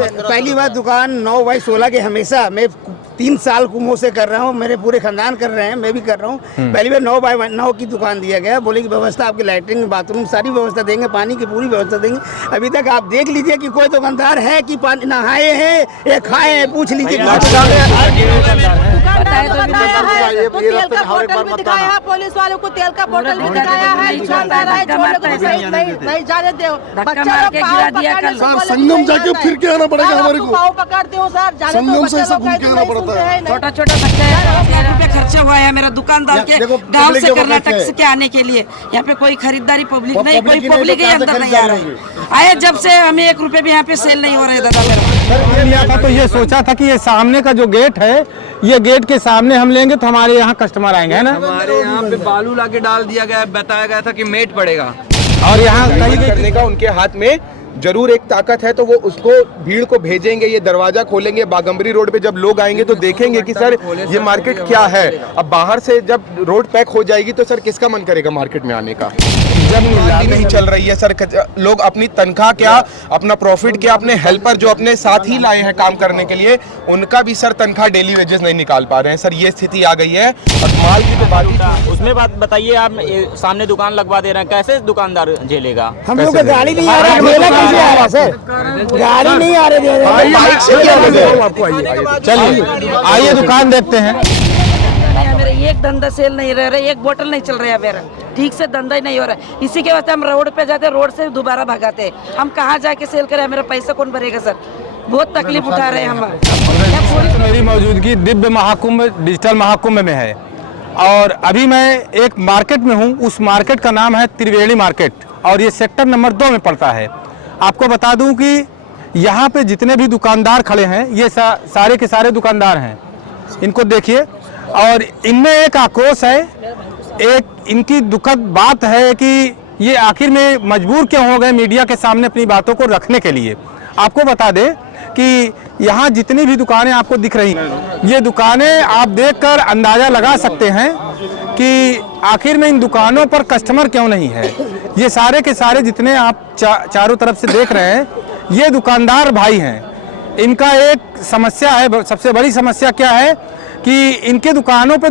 पहली बार दुकान 9/16 के हमेशा मैं 3 साल कुमो से कर रहा हूँ, मेरे पूरे खानदान कर रहे हैं, मैं भी कर रहा हूँ। पहली बार 9/9 की दुकान दिया गया, बोले की व्यवस्था आपकी लैट्रिन बाथरूम सारी व्यवस्था देंगे, पानी की पूरी व्यवस्था देंगे। अभी तक आप देख लीजिए कि कोई दुकानदार है कि पानी नहाए हैं या खाए हैं, पूछ लीजिए। पुलिस वालों को तेल का बोतल भी दिखाया है, नहीं जाने दो। संगम जाके फिर के आना पड़ेगा हमारे को, पाँव पकड़ते हो सर, संगम से ऐसा घूम के आना पड़ता है। छोटा छोटा बच्चा है, खर्चा हुआ है मेरा दुकानदार के गांव से कर्नाटक से के आने के लिए। यहाँ पे कोई खरीदारी पब्लिक नहीं, कोई पब्लिक ही अंदर नहीं आ रहा है। आए जब से हमें 1 रुपए भी यहाँ पे सेल नहीं हो रहा है दादा मेरा। लिया था तो ये सोचा था कि ये सामने का जो गेट है, ये गेट के सामने हम लेंगे तो हमारे यहाँ कस्टमर आएंगे, है ना। हमारे यहाँ पे बालू लाके डाल दिया गया, बताया गया था कि मेट पड़ेगा और यहाँ कहीं करने का उनके हाथ में जरूर एक ताकत है, तो वो उसको भीड़ को भेजेंगे, ये दरवाजा खोलेंगे। बागंबरी रोड पे जब लोग आएंगे तो देखेंगे कि सर ये मार्केट क्या है। अब बाहर से जब रोड पैक हो जाएगी तो सर किसका मन करेगा मार्केट में आने का। जब नीलामी नहीं चल रही है सर, लोग अपनी तनख्वाह क्या, अपना प्रॉफिट क्या, अपने हेल्पर जो अपने साथ ही लाए हैं काम करने के लिए, उनका भी सर तनख्वाह डेली वेजेस नहीं निकाल पा रहे हैं सर। ये स्थिति आ गई है। और माल की तो बात उसमें बात बताइए, आप सामने दुकान लगवा दे रहे हैं, कैसे दुकानदार झेलेगा? हम लोग गाड़ी नहीं आ रहा है सर, गाड़ी नहीं आ रही है, बाइक से क्या। चलिए आइए दुकान देखते हैं। मेरा एक धंधा सेल नहीं रह रहा, एक बोतल नहीं चल रहा है मेरा, ठीक से धंधा ही नहीं हो रहा है। इसी के वजह हम रोड पे जाते, रोड से दोबारा भगाते। हम कहाँ जाके सेल करें, मेरा पैसा कौन भरेगा सर? बहुत तकलीफ उठा रहे हैं हम। मेरी मौजूदगी दिव्य महाकुंभ डिजिटल महाकुंभ में है और अभी मैं एक मार्केट में हूँ। उस मार्केट का नाम है त्रिवेणी मार्केट और ये सेक्टर नंबर 2 में पड़ता है। आपको बता दूं कि यहाँ पे जितने भी दुकानदार खड़े हैं, ये सारे के सारे दुकानदार हैं। इनको देखिए और इनमें एक आक्रोश है, एक इनकी दुखद बात है कि ये आखिर में मजबूर क्यों हो गए मीडिया के सामने अपनी बातों को रखने के लिए। आपको बता दें कि यहाँ जितनी भी दुकानें आपको दिख रही हैं, ये दुकानें आप देखकर अंदाज़ा लगा सकते हैं कि आखिर में इन दुकानों पर कस्टमर क्यों नहीं है। ये सारे के सारे जितने आप चारों तरफ से देख रहे हैं, ये दुकानदार भाई हैं। इनका एक समस्या है, सबसे बड़ी समस्या क्या है कि इनके दुकानों पे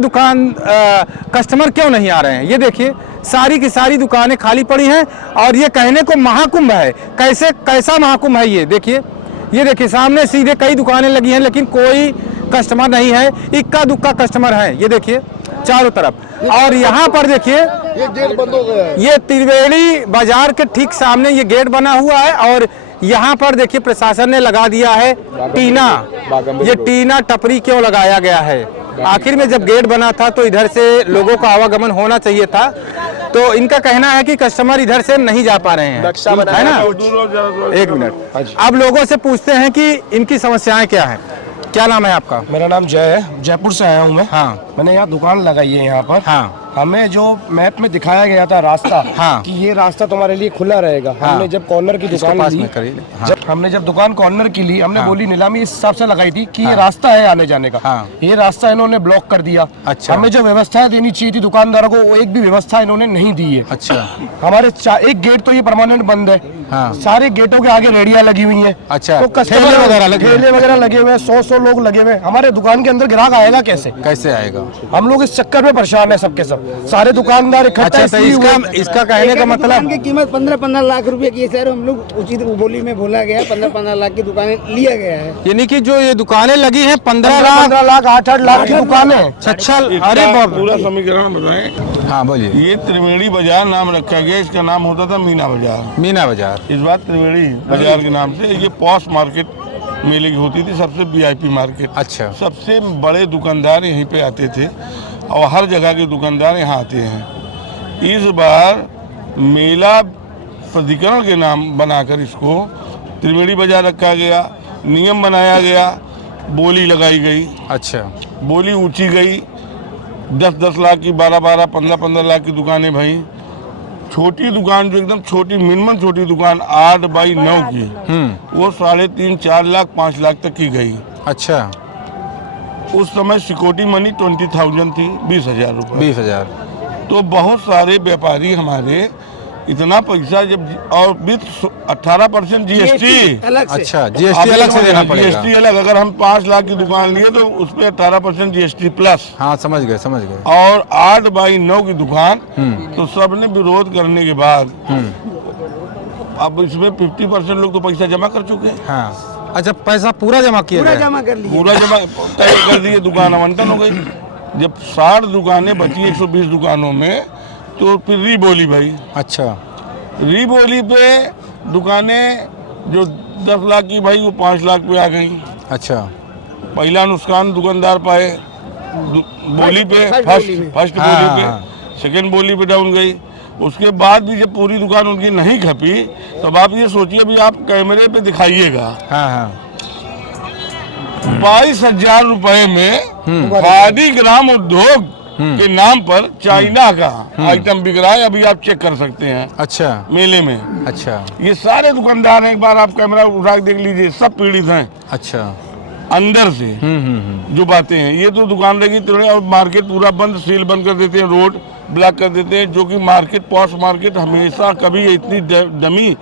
कस्टमर क्यों नहीं आ रहे हैं। ये देखिए सारी की सारी दुकानें खाली पड़ी हैं और ये कहने को महाकुंभ है। कैसा महाकुंभ है ये देखिए सामने सीधे कई दुकानें लगी हैं लेकिन कोई कस्टमर नहीं है, इक्का दुक्का कस्टमर है। ये देखिए चारों तरफ। और यहाँ पर देखिए ये गेट बंद हो गया है। ये त्रिवेणी बाजार के ठीक सामने ये गेट बना हुआ है और यहाँ पर देखिए प्रशासन ने लगा दिया है टीना। ये टीना टपरी क्यों लगाया गया है? आखिर में जब गेट बना था तो इधर से लोगों का आवागमन होना चाहिए था, तो इनका कहना है कि कस्टमर इधर से नहीं जा पा रहे हैं, है ना। एक मिनट, अब लोगों से पूछते हैं कि इनकी समस्याएं क्या हैं। क्या नाम है आपका? मेरा नाम जय है, जयपुर से आया हूँ मैं। हाँ, मैंने यहाँ दुकान लगाई है यहाँ पर। हाँ, हमें जो मैप में दिखाया गया था रास्ता, हाँ, कि ये रास्ता तुम्हारे लिए खुला रहेगा। हाँ, हमने जब कॉर्नर की दुकान ली, हाँ, हमने जब दुकान कॉर्नर की ली, हमने हाँ, बोली नीलामी इस हिसाब से लगाई थी कि हाँ, ये रास्ता है आने जाने का। हाँ, ये रास्ता इन्होंने ब्लॉक कर दिया। अच्छा। हमें जो व्यवस्थाएं देनी चाहिए थी दुकानदारों को, वो एक भी व्यवस्था इन्होंने नहीं दी है। अच्छा। हमारे एक गेट तो ये परमानेंट बंद है। हाँ। सारे गेटों के आगे रेडियां लगी हुई है। अच्छा। तो ठेले वगैरह लगे हुए हैं, 100 लोग लगे हुए हैं। हमारे दुकान के अंदर ग्राहक आएगा कैसे आएगा? हम लोग इस चक्कर में परेशान है सबके सब, सारे दुकानदार इकट्ठा। अच्छा, तो इसका कहने का मतलब की कीमत 15-15 लाख रुपए की है सर। हम लोग उचित बोली में बोला गया 15-15 लाख की दुकानें लिया गया है। यानी कि जो ये दुकानें लगी हैं 15 लाख 8 लाख की दुकानें। अच्छा, अरे बाप, पूरा समीकरण बताएं। हाँ बोलिए। ये त्रिवेणी बाजार नाम रखा गया, इसका नाम होता था मीना बाजार। मीना बाजार इस बार त्रिवेणी बाजार के नाम से ये पॉश मार्केट मेले की होती थी, सबसे VIP मार्केट। अच्छा। सबसे बड़े दुकानदार यहीं पे आते थे और हर जगह के दुकानदार यहाँ आते हैं। इस बार मेला प्राधिकरण के नाम बनाकर इसको त्रिवेणी बाजार रखा गया, नियम बनाया गया, बोली लगाई गई। अच्छा। बोली ऊंची गई, 10-10 लाख की, 12-12, 15-15 लाख की दुकानें भाई। छोटी दुकान जो एकदम छोटी, मिनिमम छोटी दुकान 8x9 की, वो 3.5-4 लाख 5 लाख तक की गई। अच्छा। उस समय सिक्योरिटी मनी 20,000 थी, 20,000 रुपये। 20,000। तो बहुत सारे व्यापारी हमारे इतना पैसा जब और विथ 18% जीएसटी अलग से। अच्छा, जीएसटी अलग से देना पड़ेगा। जीएसटी अलग, अगर हम 5 लाख की दुकान लिए तो उस पर 18% जीएसटी प्लस। हाँ, समझ गए समझ गए। और 8x9 की दुकान, तो सबने विरोध करने के बाद अब इसमें 50% लोग तो पैसा जमा कर चुके हैं। हाँ, अच्छा, पैसा पूरा जमा किया पूरा गया? जमा कर लिए। पूरा जमा तय कर दिए, दुकान आवंटन हो गई। जब 60 दुकानें बची 120 दुकानों में, तो फिर रीबोली भाई। अच्छा, रीबोली पे दुकानें जो 10 लाख की भाई वो 5 लाख पे आ गई। अच्छा, पहला नुकसान दुकानदार पाए बोली पे, फर्स्ट हाँ, बोली हाँ। पे, सेकंड बोली पे डाउन गई। उसके बाद भी जब पूरी दुकान उनकी नहीं खपी, तब आप ये सोचिए भी आप कैमरे पे दिखाइएगा हाँ हाँ 22,000 रुपए में खादी ग्राम उद्योग के नाम पर चाइना का आइटम बिक रहा है। अभी आप चेक कर सकते हैं अच्छा मेले में। अच्छा ये सारे दुकानदार हैं, एक बार आप कैमरा उठा के देख लीजिए, सब पीड़ित हैं अच्छा अंदर से। जो बातें हैं, ये तो दुकान रहेगी तो, और मार्केट पूरा बंद, सील बंद कर देते हैं, रोड ब्लॉक कर देते हैं, जो कि मार्केट पॉश मार्केट हमेशा कभी इतनी डमी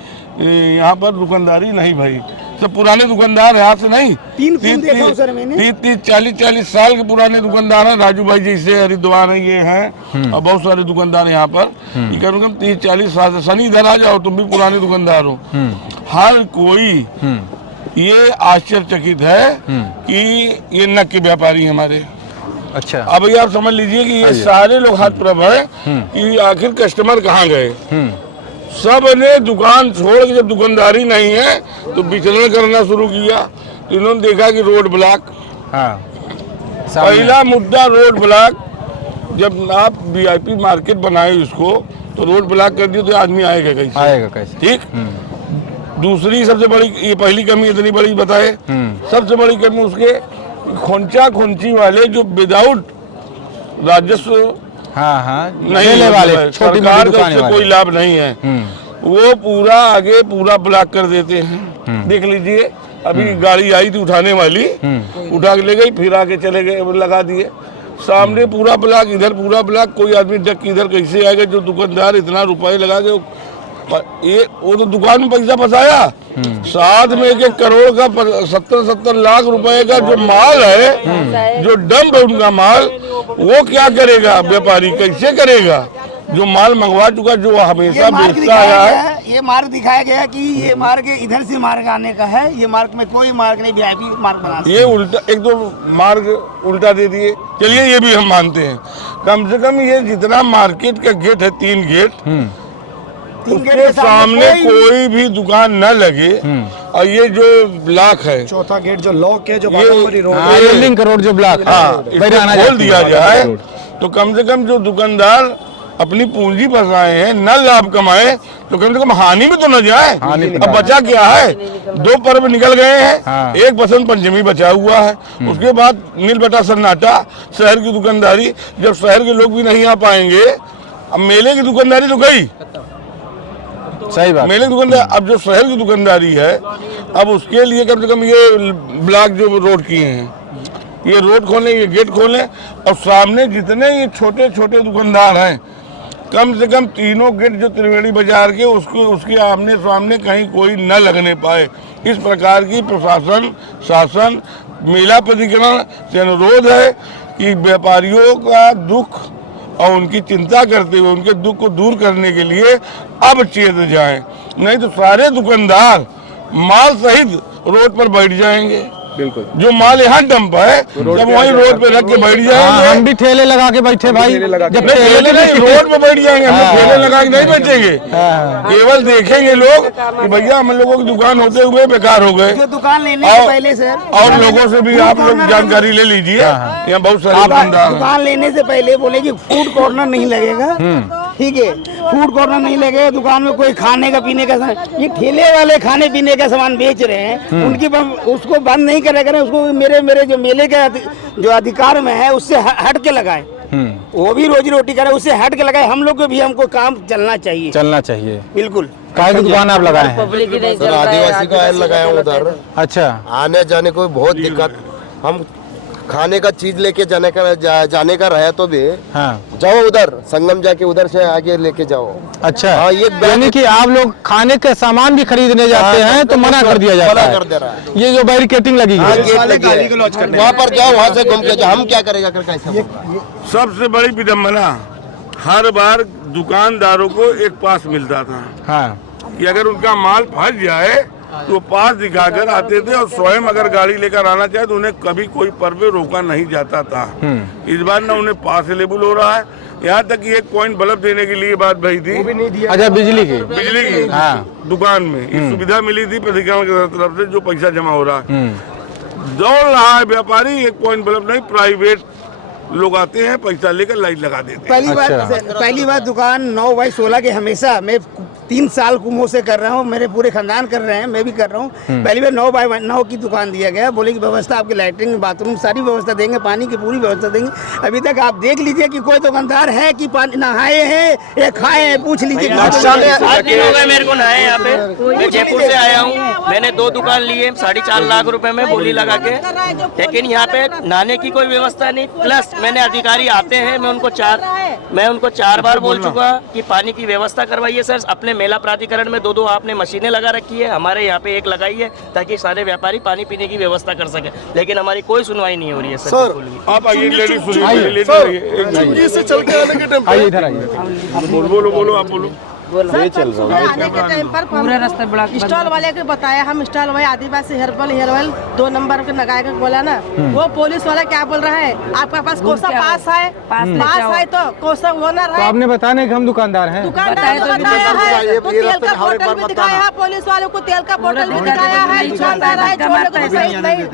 यहाँ पर दुकानदारी नहीं भाई। सब पुराने दुकानदार यहाँ से नहीं, 30-40 साल के पुराने दुकानदार हैं। राजू भाई जैसे हरिद्वार है, ये हैं, और बहुत सारे दुकानदार यहाँ पर, ये कम से कम 30-40 साल से। शनि इधर आ जाओ, तुम भी पुराने दुकानदार हो। हर कोई ये आश्चर्यचकित है कि ये नक के व्यापारी हमारे। अच्छा, अब ये आप समझ लीजिए कि ये सारे लोग हाथ प्रभ है कि आखिर कस्टमर कहाँ गए। सब ने दुकान छोड़ के, जब दुकानदारी नहीं है तो विचरण करना शुरू किया, तो इन्होंने देखा कि रोड ब्लॉक। हाँ, पहला मुद्दा रोड ब्लॉक। जब आप वीआईपी मार्केट बनाए इसको, तो रोड ब्लॉक कर दिए तो आदमी आएगा कैसे? आएगा कैसे? ठीक। दूसरी सबसे बड़ी, ये पहली कमी इतनी बड़ी बताए, सबसे बड़ी कमी उसके खोंचा खोंची वाले जो विदाउट राजस्व हाँ हाँ नहीं ठेले वाले, छोटी सरकार मोटी का दुकानें उससे वाले। कोई लाभ नहीं है। वो पूरा आगे पूरा ब्लॉक कर देते हैं। देख लीजिए, अभी गाड़ी आई थी उठाने वाली, उठा के ले गई, फिर आके चले गए, लगा दिए सामने पूरा ब्लॉक, इधर पूरा ब्लॉक। कोई आदमी डक इधर कैसे आएगा? जो दुकानदार इतना रुपए लगा के ये वो तो दुकान में पैसा फंसाया, साथ में 1 करोड़ का 70 लाख रुपए का जो माल है, जो डंप है उनका माल, वो क्या करेगा? व्यापारी कैसे करेगा? जो माल मंगवा चुका, जो हमेशा बेचता आया है। ये मार्ग दिखाया गया कि ये मार्ग इधर से मार्ग आने का है, ये मार्ग में कोई मार्ग नहीं, वीआईपी मार्ग बना। ये उल्टा, एक दो मार्ग उल्टा दे दिए। चलिए ये भी हम मानते हैं, कम से कम ये जितना मार्केट का गेट है, 3 गेट, उसके सामने कोई भी दुकान न लगे। और ये जो ब्लॉक है, चौथा गेट जो लॉक है, जो ये लिंक रोड जो ब्लॉक खोल दिया जाए, तो कम से कम जो दुकानदार अपनी पूंजी फंसाए हैं, न लाभ कमाए, तो कम से कम हानि में तो न जाए। अब बचा क्या है? 2 पर्व निकल गए हैं, हाँ। एक बसंत पंचमी बचा हुआ है, उसके बाद नील बटा सन्नाटा, शहर की दुकानदारी। जब शहर के लोग भी नहीं आ पाएंगे, अब मेले की दुकानदारी तो गई, सही बात। मेले की दुकानदार। अब जो शहर की दुकानदारी है, अब उसके लिए कम से कम ये ब्लॉक जो रोड किए हैं, ये रोड खोलें, ये गेट खोलें, और सामने जितने ये छोटे छोटे दुकानदार हैं, कम से कम 3 गेट जो त्रिवेणी बाजार के, उसको उसके आमने सामने कहीं कोई न लगने पाए। इस प्रकार की प्रशासन, शासन, मेला प्राधिकरण से अनुरोध है कि व्यापारियों का दुख और उनकी चिंता करते हुए उनके दुख को दूर करने के लिए अब चेत जाएं, नहीं तो सारे दुकानदार माल सहित रोड पर बैठ जाएंगे। बिल्कुल, जो माल यहाँ डंप है, जब वहीं रोड पे रख के बैठ जाएंगे। हम भी ठेले लगा के बैठे भाई, जब ठेले नहीं, रोड पे बैठ जाएंगे, हम लोग ठेले लगा के नहीं बैठेंगे। केवल देखेंगे लोग कि भैया हम लोगों की दुकान होते हुए बेकार हो गए। जो दुकान लेने से पहले सर, और लोगों से भी आप लोग जानकारी ले लीजिए, यहाँ बहुत सारे दुकानदार हैं। दुकान लेने से पहले बोले कि फूड कॉर्नर नहीं लगेगा, ठीक है, फूड कॉर्नर नहीं लगेगा, दुकान में कोई खाने का पीने का सामान। ये ठेले वाले खाने पीने का सामान बेच रहे हैं, उनकी उसको बंद नहीं करें, उसको मेरे जो मेले के जो अधिकार में है उससे हट के लगाए, वो भी रोजी रोटी करे, उससे हट के लगाए। हम लोग को भी, हमको काम चलना चाहिए, चलना चाहिए। बिल्कुल। काय की दुकान आप लगाए हैं? आदिवासी का लगाया उधर। अच्छा, आने जाने को बहुत दिक्कत। हम खाने का चीज लेके जाने का रहा तो भी हाँ जाओ उधर संगम जाके उधर से आगे लेके जाओ। अच्छा हाँ, ये यानी कि आप लोग खाने के सामान भी खरीदने जाते हैं तो मना कर दिया जाता है। कर दे रहा है। ये जो बैरिकेटिंग लगी है वहाँ पर जाओ, वहाँ से घूम के जाओ, हम क्या करेगा कर कैसे। सबसे बड़ी विडम्बना, हर बार दुकानदारों को एक पास मिलता था हाँ कि अगर उनका माल फंस जाए तो पास दिखाकर आते थे, और स्वयं अगर गाड़ी लेकर आना चाहे तो उन्हें कभी कोई पर पे रोका नहीं जाता था। इस बार ना उन्हें पास अवेलेबल हो रहा है, यहाँ तक कि एक पॉइंट बल्ब देने के लिए बात भई थी, अच्छा बिजली की हाँ दुकान में ये सुविधा मिली थी प्राधिकरण की तरफ से, जो पैसा जमा हो रहा है। दौड़ रहा है व्यापारी, एक पॉइंट बल्ब नहीं, प्राइवेट लोग आते हैं पैसा लेकर लाइट लगा देते हैं। पहली बार दुकान 9/16 की हमेशा मैं 3 साल कुमों से कर रहा हूँ, मेरे पूरे खानदान कर रहे हैं, मैं भी कर रहा हूँ। पहली बार 9/9 की दुकान दिया गया, बोले कि व्यवस्था आपकी लैट्रिन बाथरूम सारी व्यवस्था देंगे, पानी की पूरी व्यवस्था देंगे। अभी तक आप देख लीजिए कि कोई दुकानदार है कि पानी नहाए हैं या खाए हैं, पूछ लीजिए। 8 दिन हो गए मेरे को नहाए यहाँ पे। मैं जयपुर से आया हूँ, मैंने 2 दुकान लिए 4.5 लाख रुपए में बोली लगा के, लेकिन यहाँ पे नहाने की कोई व्यवस्था नहीं। प्लस मैंने अधिकारी आते हैं, मैं उनको 4 बार बोल चुका कि पानी की व्यवस्था करवाइए सर। अपने मेला प्राधिकरण में 2 आपने मशीनें लगा रखी है, हमारे यहाँ पे एक लगाई है ताकि सारे व्यापारी पानी पीने की व्यवस्था कर सके, लेकिन हमारी कोई सुनवाई नहीं हो रही है सर। आप आइए, लेडीज सुनिए, आइए इधर आइए। बोलो आप बोलो। आने के टाइम पर पूरा रास्ता ब्लॉक स्टॉल वाले को बताया, हम स्टॉल वाले आदिवासी हेयर ऑयल 2 नंबर के लगाए के बोला ना, वो पुलिस वाला क्या बोल रहा है, आपके पास कोसा पास है, पास है तो कोसा ओनर तो है। आपने बताने कि हम दुकानदार हैं। दुकानदार को बताया है, तो तेल का बोतल भी दिखाया है, पुलिस वालों को तेल का बोतल भी दिखाया है। दुकानदार है, छोड़ने को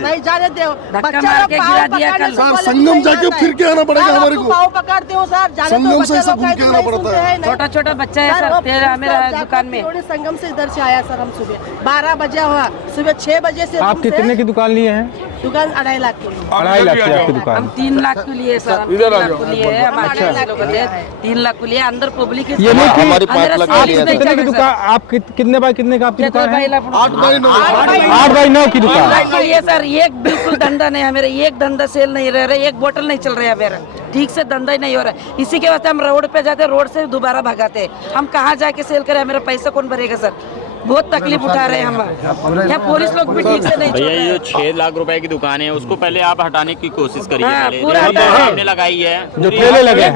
नहीं जाने दो, बच्चा लोग पाँव पकड़ संगम जाके फिर के आना पड़ेगा हमारे को, पाँव पकड़ते हो सर, जाने दो, बच्चा लोग छोटा छोटा बच्चा है सर तेरा मेरा दुकान में। संगम से इधर से आया सर, हम सुबह 12 बजे हुआ, सुबह 6 बजे से। आप कितने की दुकान लिए हैं? दुकान 2.5 लाख की। 2.5 लाख की आपकी दुकान? हम 3 लाख को लिए सर, हम 3 लाख को लिए हैं, हम 3 लाख को लिए। अंदर पब्लिक ये नहीं कि आप कितने की दुकान, आप कितने बाय कितने का आपकी दुकान है? 8/9 की दुकान ये सर। एक बिल्कुल धंधा नहीं है मेरा, एक धंधा सेल नहीं रह रहा, एक बोतल नहीं चल रहा है मेरा, ठीक से धंधा ही नहीं हो रहा है। इसी के वास्ते हम रोड पे जाते, रोड से दोबारा भगाते। हम कहाँ जाके सेल करें, मेरा पैसा कौन भरेगा सर? बहुत तकलीफ उठा रहे हैं हम। यहाँ पुलिस लोग भी ठीक से नहीं भैया, ये जो 6 लाख रुपए की दुकान है उसको पहले आप हटाने की कोशिश करिए। हाँ, पहले पूरा हमने लगाई है, जो ठेले लगे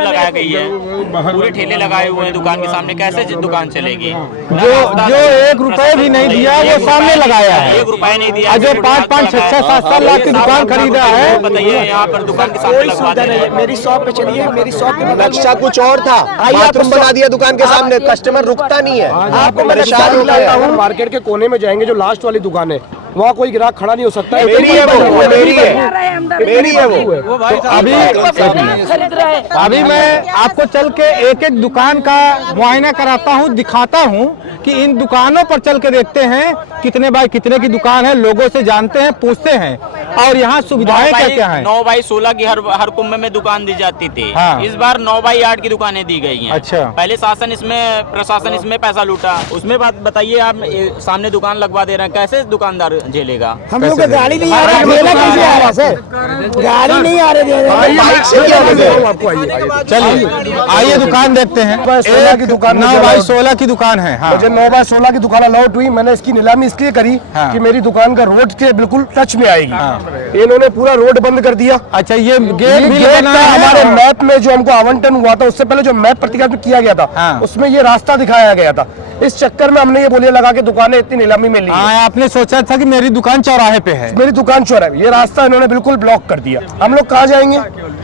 लगाया गई है, पूरे ठेले लगाए हुए हैं दुकान के सामने, कैसे दुकान चलेगी? जो 1 रुपए भी नहीं दिया वो सामने लगाया है। 1 रुपया नहीं दिया, जो 5-5, 6-6, 7-7 लाख की दुकान खरीदा है, बताइए यहाँ पर दुकान के सामने लगवा दे रहे हैं। मेरी शॉप पे चलिए, मेरी शॉप के नक्शा कुछ और था, बाथरूम बना दिया दुकान के सामने, कस्टमर रुकता नहीं है। आपको मैं मार्केट के कोने में जाएंगे, जो लास्ट वाली दुकान है वहाँ कोई ग्राहक खड़ा नहीं हो सकता है। मेरी है वो, मेरी है वो। अभी मैं आपको चल के एक एक दुकान का मुआयना कराता हूँ, दिखाता हूँ कि इन दुकानों पर चल के देखते हैं कितने बाय कितने की दुकान है, लोगों से जानते हैं, पूछते हैं, और यहाँ सुविधाएं क्या क्या हैं। 9/16 की हर कुंभ में दुकान दी जाती थी। हाँ। इस बार 9/8 की दुकानें दी गई हैं। अच्छा। पहले प्रशासन इसमें पैसा लूटा, उसमें बात बताइए, आप सामने दुकान लगवा दे रहे हैं, कैसे दुकानदार झेलेगा? हम लोग गाड़ी नहीं आ रहा, ठेला कैसे आ रहा सर? गाड़ी नहीं आ रही है। चलिए आइए दुकान देखते हैं। 9/16 की दुकान, 9/16 की दुकान है। हाँ। मुझे 9/16 की दुकान अलॉट हुई, मैंने इसकी नीलामी इसलिए करी कि मेरी दुकान का रोड के बिल्कुल टच में आएगी। इन्होंने पूरा रोड बंद कर दिया। अच्छा, ये गेट भी गेट था हमारे मैप में, जो हमको आवंटन हुआ था उससे पहले जो मैप प्रतिज्ञा किया गया था उसमें ये रास्ता दिखाया गया था। इस चक्कर में हमने ये बोलिए लगा के दुकानें इतनी नीलामी में ली। आपने सोचा था कि मेरी दुकान चौराहे पे है, मेरी दुकान चौराहे, ये रास्ता इन्होंने बिल्कुल ब्लॉक कर दिया। हम लोग कहाँ जाएंगे?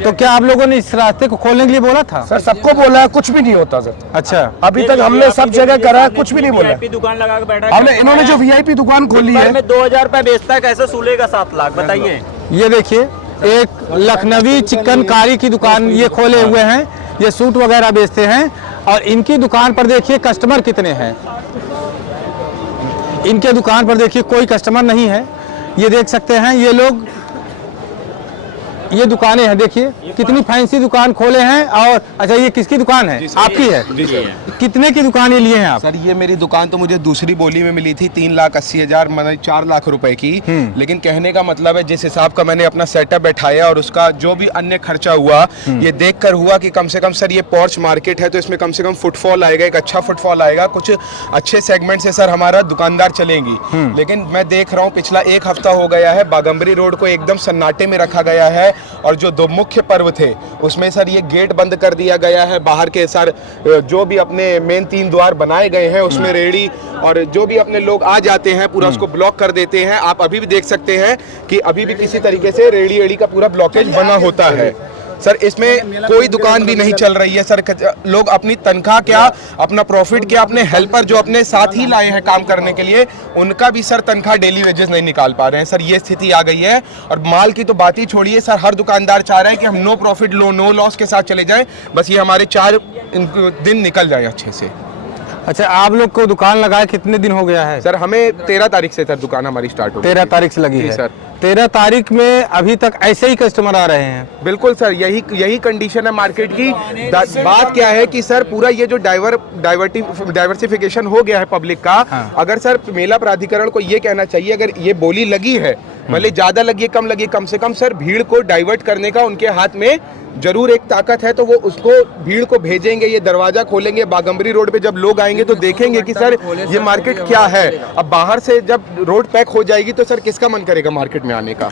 तो क्या आप लोगों ने इस रास्ते को खोलने के लिए बोला था? सर सबको बोला है, कुछ भी नहीं होता सर। अच्छा, अभी तक हमने सब जगह करा है, कुछ भी नहीं बोला। दुकान लगा के बैठा हमने, इन्होंने जो VIP दुकान खोली है, 2000 रुपए बेचता है, कैसे सूलेगा 7 लाख बताइए? ये देखिए, एक लखनवी चिकनकारी की दुकान ये खोले हुए हैं, ये सूट वगैरह बेचते हैं, और इनकी दुकान पर देखिए कस्टमर कितने हैं। इनके दुकान पर देखिए कोई कस्टमर नहीं है, ये देख सकते हैं। ये लोग ये दुकानें हैं, देखिए कितनी फैंसी दुकान खोले हैं। और अच्छा, ये किसकी दुकान है? आपकी है? जी सर। कितने की दुकान ये लिए हैं आप? सर ये मेरी दुकान तो मुझे दूसरी बोली में मिली थी 3,80,000 मतलब 4 लाख रुपए की। लेकिन कहने का मतलब है जिस हिसाब का मैंने अपना सेटअप बैठाया और उसका जो भी अन्य खर्चा हुआ, ये देखकर हुआ कि कम से कम सर ये पॉर्च मार्केट है तो इसमें कम से कम फुटफॉल आएगा, एक अच्छा फुटफॉल आएगा, कुछ अच्छे सेगमेंट से सर हमारा दुकानदार चलेंगी। लेकिन मैं देख रहा हूँ पिछला 1 हफ्ता हो गया है, बागंबरी रोड को एकदम सन्नाटे में रखा गया है। और जो 2 मुख्य पर्व थे उसमें सर ये गेट बंद कर दिया गया है। बाहर के सर जो भी अपने मेन 3 द्वार बनाए गए हैं उसमें रेहड़ी और जो भी अपने लोग आ जाते हैं पूरा उसको ब्लॉक कर देते हैं। आप अभी भी देख सकते हैं कि अभी भी किसी तरीके से रेहड़ी का पूरा ब्लॉकेज बना होता है। सर इसमें कोई दुकान भी नहीं चल रही है सर। लोग अपनी तनख्वाह क्या, अपना प्रॉफिट क्या, अपने हेल्पर जो अपने साथ ही लाए हैं काम करने के लिए, उनका भी सर तनख्वाह डेली वेजेस नहीं निकाल पा रहे हैं सर। ये स्थिति आ गई है। और माल की तो बात ही छोड़िए सर, हर दुकानदार चाह रहे हैं कि हम नो प्रॉफिट नो लॉस के साथ चले जाएं, बस ये हमारे 4 दिन निकल जाए अच्छे से। अच्छा, आप लोग को दुकान लगाए कितने दिन हो गया है? सर हमें 13 तारीख से सर दुकान हमारी स्टार्ट हो गई। 13 तारीख से लगी है सर। 13 तारीख में अभी तक ऐसे ही कस्टमर आ रहे हैं? बिल्कुल सर, यही कंडीशन है मार्केट की। बात क्या है कि सर पूरा ये जो डाइवर्सिफिकेशन हो गया है पब्लिक का। अगर सर मेला प्राधिकरण को ये कहना चाहिए, अगर ये बोली लगी है, भले ज्यादा लगी कम लगी, कम से कम सर भीड़ को डाइवर्ट करने का उनके हाथ में जरूर एक ताकत है, तो वो उसको भीड़ को भेजेंगे, ये दरवाजा खोलेंगे। बागंबरी रोड पे जब लोग आएंगे तो देखेंगे कि सर ये मार्केट क्या है। अब बाहर से जब रोड पैक हो जाएगी तो सर किसका मन करेगा मार्केट में आने का।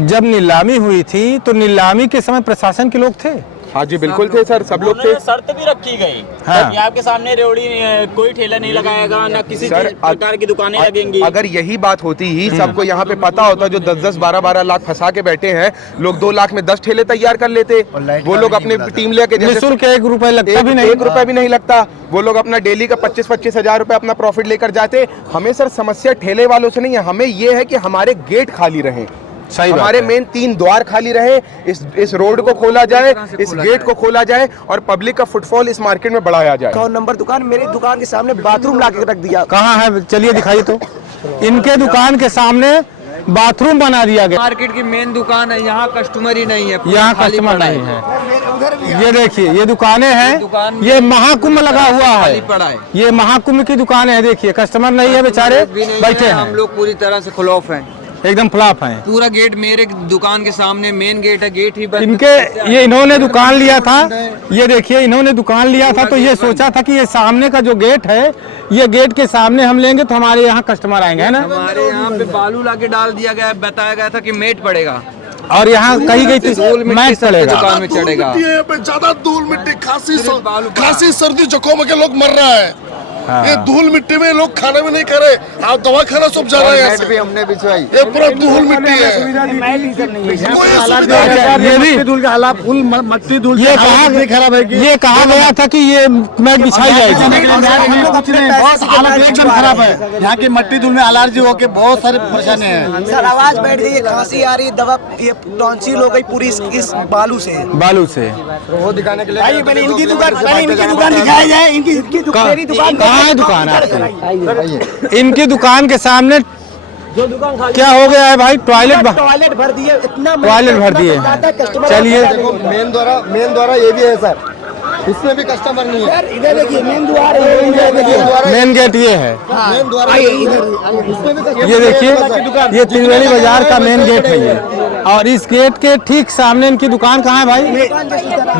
जब नीलामी हुई थी तो नीलामी के समय प्रशासन के लोग थे? हाँ जी बिल्कुल थे सर, सब लोग थे। शर्त भी रखी गई कि आपके सामने रेवड़ी कोई ठेला नहीं लगाएगा, ना किसी प्रकार की दुकानें लगेंगी। अगर यही बात होती ही सबको यहाँ पे पता होता, जो 10-10, 12-12 लाख फंसा के बैठे हैं लोग, 2 लाख में 10 ठेले तैयार कर लेते। वो लोग अपनी टीम लेके निःशुल्क 1 रुपए लगता भी नहीं, 1 रुपए भी नहीं लगता। वो लोग अपना डेली का 25-25 हजार रुपए अपना प्रॉफिट लेकर जाते। हमें सर समस्या ठेले वालों से नहीं है, हमें ये है कि हमारे गेट खाली रहे, हमारे मेन 3 द्वार खाली रहे, इस रोड को खोला जाए, इस गेट को खोला जाए और पब्लिक का फुटफॉल इस मार्केट में बढ़ाया जाए। 1 नंबर दुकान, मेरी दुकान के सामने बाथरूम लाके रख दिया। कहाँ है? चलिए दिखाइए तो। इनके दुकान के सामने बाथरूम बना दिया गया। मार्केट की मेन दुकान है, यहाँ कस्टमर ही नहीं है, यहाँ कस्टमर नहीं है। ये देखिए ये दुकानें हैं, ये महाकुंभ लगा हुआ है, ये महाकुंभ की दुकान है। देखिए कस्टमर नहीं है, बेचारे बैठे हैं। हम लोग पूरी तरह से फ्लॉप हैं, एकदम फ्लॉप हैं। पूरा गेट मेरे दुकान के सामने मेन गेट है, गेट ही बंद। ये इन्होंने दुकान लिया था, ये देखिए इन्होंने दुकान लिया था तो ये सोचा था कि ये सामने का जो गेट है, ये गेट के सामने हम लेंगे तो हमारे यहाँ कस्टमर आएंगे, है ना। हमारे यहाँ पे बालू लाके डाल दिया गया, बताया गया था कि मेट पड़ेगा और यहाँ कही गई थी मैच चलेगा। दुकान में चढ़ेगा। यहाँ पे ज्यादा धूल मिट्टी, खांसी सर्दी जुकाम के लोग मर रहा है। ये धूल मिट्टी में लोग खाना भी नहीं खा रहे, आप दवा खाना सब जा रहे हैं। भी हमने बिछवाई, ये पूरा धूल मिट्टी है। ये कहा गया था कि ये मैट बिछाई जाएगी। एकदम खराब है, यहाँ की मट्टी धूल में एलर्जी होके बहुत सारे परेशानी है। सर आवाज बैठ गई, खांसी आ रही, दवा ये टॉन्सिल हो गई पूरी इस बालू से। वो दिखाने के लिए पहले इनकी दुकान दिखाया जाए। इनकी कहाँ है दुकान आपकी? इनकी दुकान के सामने क्या हो गया है भाई? टॉयलेट भर दिए, इतना टॉयलेट भर दिए। चलिए मेन द्वारा ये भी है सर, इसमें भी कस्टमर नहीं है। इधर देखिए मेन द्वार, मेन गेट ये है, मेन द्वारा ये देखिए ये त्रिवेणी बाजार का मेन गेट है ये। और इस गेट के ठीक सामने इनकी दुकान कहाँ है भाई?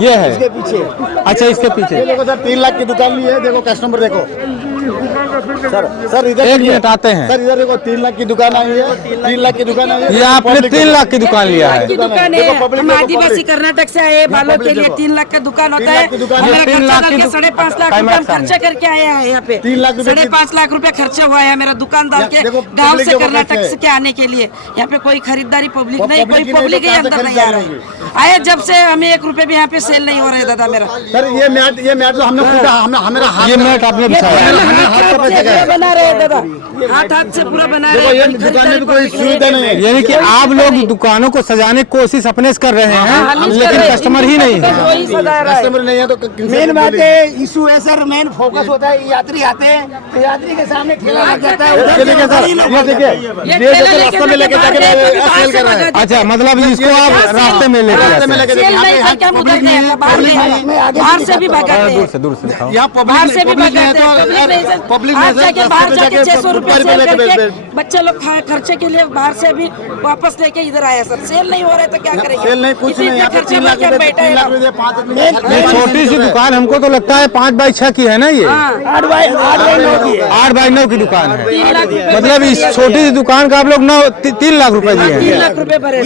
ये है, इसके पीछे। अच्छा इसके पीछे देखो सर 3 लाख की दुकान ली है, देखो कस्टमर देखो सर इधर 1 मिनट आते हैं। सर इधर देखो 3 लाख की दुकान आई है, 3 लाख की दुकान आई है। ये आपने 3 लाख की दुकान लिया है। दुकान है, हम आदिवासी कर्नाटक से आए, बालों के लिए 3 लाख का दुकान होता है। हमारा खर्चा डाल के 5.5 लाख रुपए हम खर्चा करके आए हैं यहाँ पे। 5.5 लाख रुपए खर्चा हुआ है मेरा दुकान डाल के, गाँव से कर्नाटक से के आने के लिए। यहाँ पे कोई खरीदारी पब्लिक नहीं, कोई पब्लिक ही अंदर नहीं आ रहा है। आए जब से हमें 1 रुपए भी यहाँ पे सेल नहीं हो रहा है दादा मेरा। सर ये मैट तो हमने हमारा ये मैट आपने बिछाया है। बना रहे हैं दादा, हाथ हाथ से पूरा बना रहे हैं। दुकान में कोई सुविधा नहीं है, यानी कि आप लोग दुकानों को सजाने की कोशिश अपने से कर रहे हैं, लेकिन कस्टमर ही नहीं है। वही सजा रहा है। कस्टमर नहीं है तो मेन बात है, इशू है सर, मेन फोकस होता है यात्री आते हैं तो यात्री के सामने ठेला लग जाता है। रास्ते में लेके जाके सेल कर रहा है। अच्छा, मतलब इसको आप रास्ते में लेके जाते हैं। बाहर से भी भगाते हैं, दूर से दिखाओ। बाहर से भी भगाते हैं। पब्लिक बाहर जाके 600 रुपए सेल करके बच्चे लोग खर्चे के लिए बाहर से भी वापस लेके इधर आए सर। सेल नहीं हो रहा है तो क्या करेंगे? सेल नहीं, कुछ नहीं, खर्चे में क्या बैठे हैं लोग। ये छोटी सी दुकान हमको तो लगता है 5x6 की है ना, ये 8x9 की दुकान है। मतलब इस छोटी सी दुकान का आप लोग 3 लाख रुपए दिए हैं। 3 लाख रुपए भरे,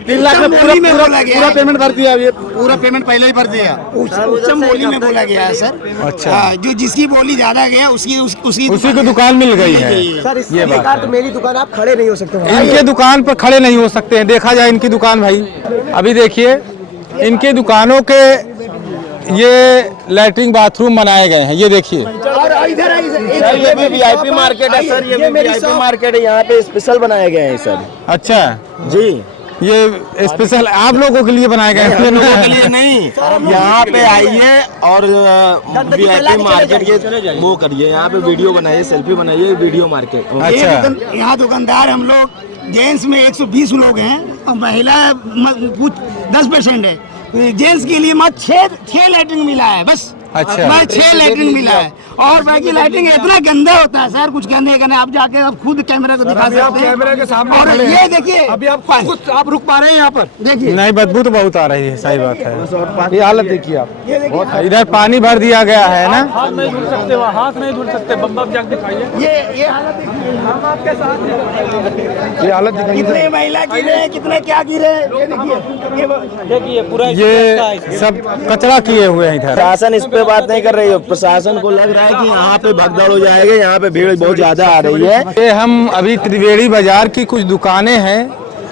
3 लाख में पूरा पेमेंट भर दिया। ये पूरा पेमेंट पहले ही भर दिया। उच्चम बोली में बोला गया है सर। अच्छा, जो जिसकी बोली ज्यादा गया उसी को दुकान मिल गई है। सर ये बात तो मेरी दुकान आप खड़े नहीं हो सकते। इनके दुकान पर खड़े नहीं हो सकते हैं। देखा जाए इनकी दुकान भाई, अभी देखिए इनकी दुकानों के ये लैट्रिन बाथरूम बनाए गए हैं। ये देखिए, और इधर ये भी वीआईपी मार्केट है सर, ये भी वीआईपी मार्केट है, यहाँ पे स्पेशल बनाए गए हैं सर। अच्छा जी, ये स्पेशल आप लोगों के लिए बनाए गए हैं? लोगों के लिए नहीं, यहाँ पे आइए और वीआईपी मार्केट के वो करिए, यहाँ पे वीडियो बनाइए, सेल्फी बनाइए, वीडियो मार्केट। अच्छा, यहाँ दुकानदार हम लोग जेंट्स में 120 लोग हैं और महिला 10% है। जेंट्स के लिए मात्र 6 लैट्रिन मिला है बस। अच्छा, मैं 6 लैट्रिन मिला है और बाकी लैट्रिन इतना गंदा होता है सर, कुछ कहने का नहीं। आप जाके आप खुद कैमरे को दिखा सकते हैं। कैमरे के सामने और खड़े ये हैं। देखिए, अभी आप रुक पा रहे हैं यहाँ पर? देखिए नहीं, बदबू तो बहुत आ रही है, सही बात है। ये हालत देखिए आप। इधर पानी भर दिया गया है ना। हाथ नहीं धुल सकते, वहाँ हाथ नहीं धुल सकते। बम्बा जाके दिखाइए ये हालत देखिए, हम आपके साथ ये हालत दिखाइए। कितने महिला गिरे हैं, कितने क्या गिरे हैं, ये देखिए पूरा ये सब कचरा किए हुए हैं इधर। प्रशासन इस पे बात नहीं कर रही है। प्रशासन को लग रहा है कि यहाँ पे भगदड़ हो जाएगा, यहाँ पे भीड़ बहुत ज्यादा आ रही है। ये हम अभी त्रिवेणी बाजार की कुछ दुकानें हैं,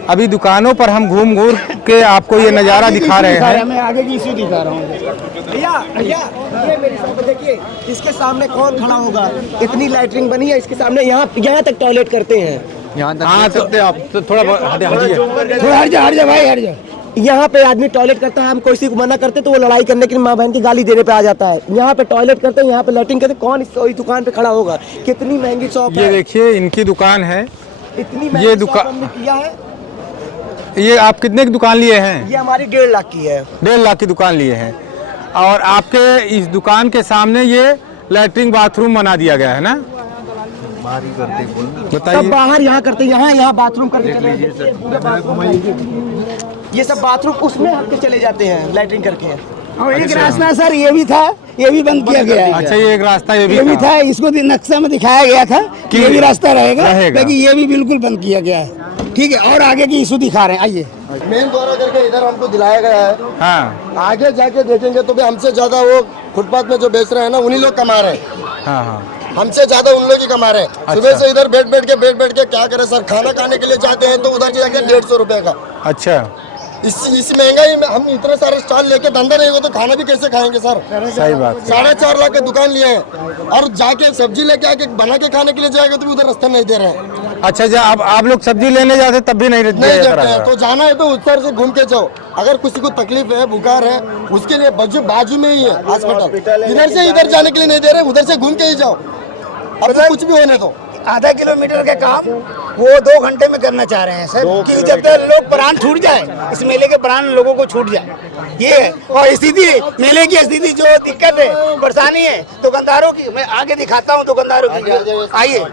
अभी दुकानों पर हम घूम के आपको ये नज़ारा दिखा रहे हैं। मैं आगे की इशू दिखा रहा हूँ। भैया ये मेरी सामने देखिए, इसके सामने कौन खड़ा होगा? इतनी लैट्रिन बनी है, इसके सामने यहाँ तक टॉयलेट करते हैं। हाँ, सकते आप तो थोड़ा थोड़ा हट जा भाई, हट जा। यहाँ पे आदमी टॉयलेट करता है, हम किसी को मना करते तो वो लड़ाई करने के लिए माँ बहन की गाली देने पे आ जाता है। यहाँ पे टॉयलेट करते हैं, यहाँ पे लैट्रिन करते, कौन इस दुकान पे खड़ा होगा? कितनी महंगी शॉप है। ये देखिए इनकी दुकान है। इतनी ये महंगी दुकान शॉप हमने किया है। ये आप कितने की दुकान लिए हैं? ये हमारी 1.5 लाख की है। 1.5 लाख की दुकान लिए हैं और आपके इस दुकान के सामने ये लैट्रिन बाथरूम बना दिया गया है ना? बताइए। सब बाहर यहाँ करते, यहाँ बाथरूम करके ये सब बाथरूम उसमें हट के चले जाते हैं लैट्रिन करके। और एक रास्ता सर ये भी था, ये भी बंद किया गया है। अच्छा, ये एक रास्ता ये भी था, इसको नक्शा में दिखाया गया था कि ये भी रास्ता रहेगा, लेकिन ये भी बिल्कुल बंद किया गया है। ठीक है, और आगे की इशू दिखा रहे हैं, आइए। मेन द्वारा करके इधर हमको दिलाया गया है। हाँ, आगे जाके देखेंगे तो भी हमसे ज्यादा वो फुटपाथ में जो बेच रहे हैं ना, उन्हीं लोग कमा रहे हैं। हाँ, हाँ, हमसे ज्यादा उन लोग ही कमा रहे हैं। सुबह से इधर बैठ के क्या करे सर, खाना खाने के लिए जाते हैं तो उधर जाके 150 रुपए का। अच्छा, इस महंगाई में हम इतने सारे स्टॉल लेके धंधा नहीं होगा तो खाना भी कैसे खाएंगे सर? सही बात। 4.5 लाख की दुकान लिए हैं और जाके सब्जी लेके आके बना के खाने के लिए जाएगा तो भी उधर रास्ता नहीं दे रहे हैं। अच्छा, जब आप लोग सब्जी लेने जाते तब भी नहीं देते हैं। तो जाना है तो उस तरह से घूम के जाओ। अगर किसी को तकलीफ है, बुखार है, उसके लिए बाजू में ही है हॉस्पिटल। इधर से इधर जाने के लिए नहीं दे रहे, उधर से घूम के ही जाओ। अब तो कुछ भी होने दो। आधा किलोमीटर का काम वो 2 घंटे में करना चाह रहे हैं सर, कि जब तक लोग प्राण छूट जाए, इस मेले के प्राण लोगों को छूट जाए, ये है। और स्थिति मेले की स्थिति जो दिक्कत है, परेशानी है दुकानदारों की, मैं आगे दिखाता हूँ दुकानदारों की। आइए,